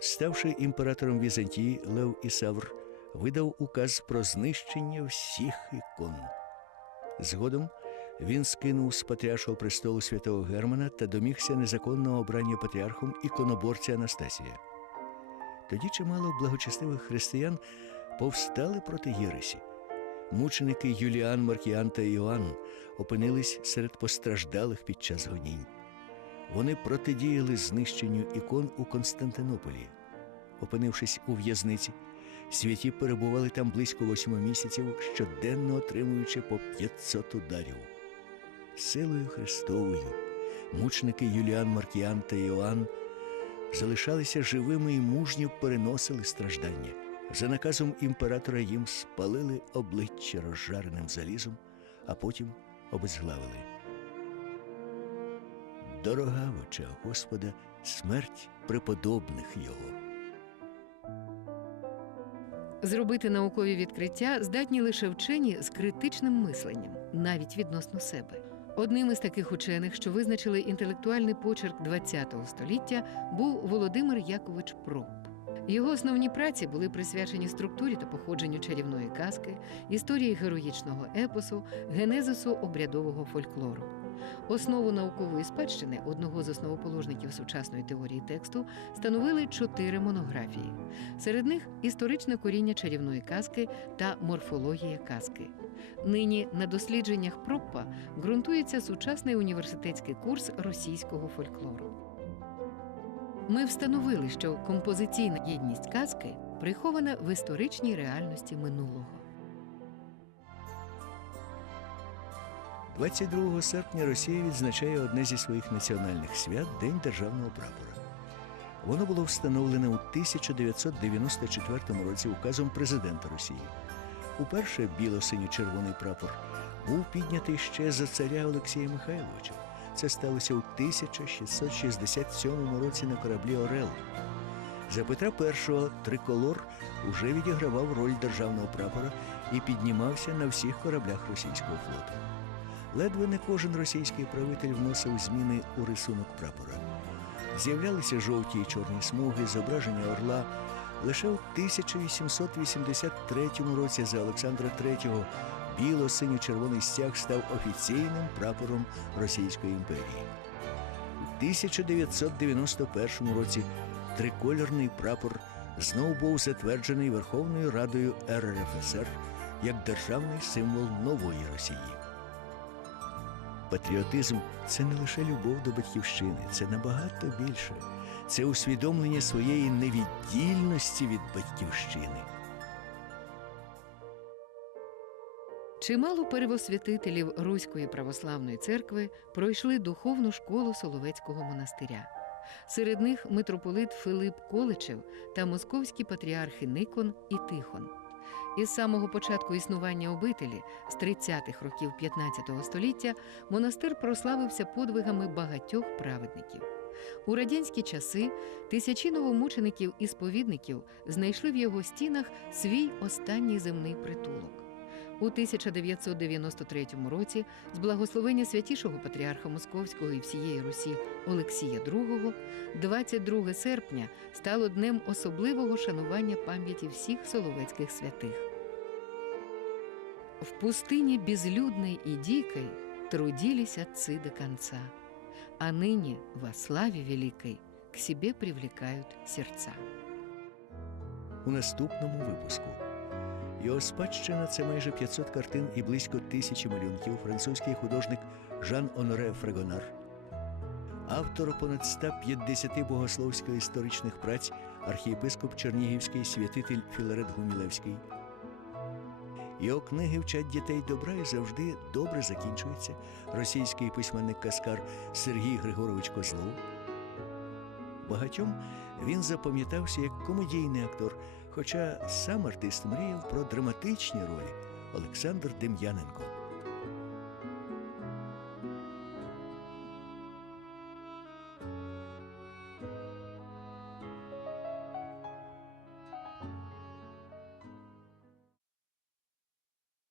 Ставши імператором Візантії, Лев Ісавр видав указ про знищення всіх ікон. Згодом він скинув з патріаршого престолу святого Германа та домігся незаконного обрання патріархом іконоборця Анастасія. Тоді чимало благочестивих християн повстали проти Єресі. Мученики Юліан, Маркіан та Іоанн опинились серед постраждалих під час гонінь. Вони протидіяли знищенню ікон у Константинополі. Опинившись у в'язниці, святі перебували там близько восьми місяців, щоденно отримуючи по 500 ударів. Силою Христовою мучники Юліан Маркіан та Іоанн залишалися живими і мужньо переносили страждання. За наказом імператора їм спалили обличчя розжареним залізом, а потім обезглавили. Дорога в очах Господа смерть преподобних його. Зробити наукові відкриття здатні лише вчені з критичним мисленням, навіть відносно себе. Одним із таких учених, що визначили інтелектуальний почерк ХХ століття, був Володимир Якович Проб. Його основні праці були присвячені структурі та походженню чарівної казки, історії героїчного епосу, генезису обрядового фольклору. Основу наукової спадщини одного з основоположників сучасної теорії тексту становили чотири монографії. Серед них історичне коріння чарівної казки та морфологія казки. Нині на дослідженнях Проппа ґрунтується сучасний університетський курс російського фольклору. Ми встановили, що композиційна єдність казки прихована в історичній реальності минулого. 22 серпня Росія відзначає одне зі своїх національних свят День державного прапора. Воно було встановлене у 1994 році указом президента Росії. Уперше біло-синьо-червоний прапор був піднятий ще за царя Олексія Михайловича. Це сталося у 1667 році на кораблі Орел. За Петра І триколор уже відігравав роль державного прапора і піднімався на всіх кораблях російського флоту. Ледве не кожен російський правитель вносив зміни у рисунок прапора. З'являлися жовті і чорні смуги, зображення орла. Лише у 1883 році за Олександра III біло-синьо-червоний стяг став офіційним прапором Російської імперії. У 1991 році трикольорний прапор знову був затверджений Верховною Радою РРФСР як державний символ нової Росії. Патріотизм це не лише любов до батьківщини, це набагато більше. Це усвідомлення своєї невіддільності від батьківщини. Чимало первосвятителів Руської православної церкви пройшли духовну школу Соловецького монастиря. Серед них митрополит Филип Количев та московські патріархи Никон і Тихон. Із самого початку існування обителі з 30-х років 15 століття монастир прославився подвигами багатьох праведників. У радянські часи тисячі новомучеників і сповідників знайшли в його стінах свій останній земний притулок. У 1993 році з благословення святішого патріарха Московського і всієї Русі Олексія II 22 серпня стало днем особливого шанування пам'яті всіх соловецьких святих. В пустыне безлюдной и дикой трудились отцы до конца, а ныне во славе великой к себе привлекают сердца. У наступному випуску його спадщина це майже 500 картин і близько тисячі малюнків. Французький художник Жан Оноре Фрегонар, автор понад 150 богословсько-історичних праць, архієпископ Чернігівський святитель Філарет Гумілевський. Його книги вчать дітей добра і завжди добре закінчуються. Російський письменник Каскар Сергій Григорович Козлов. Багатьом він запам'ятався як комедійний актор, Хоча сам артист мріяв про драматичні ролі Олександр Дем'яненко.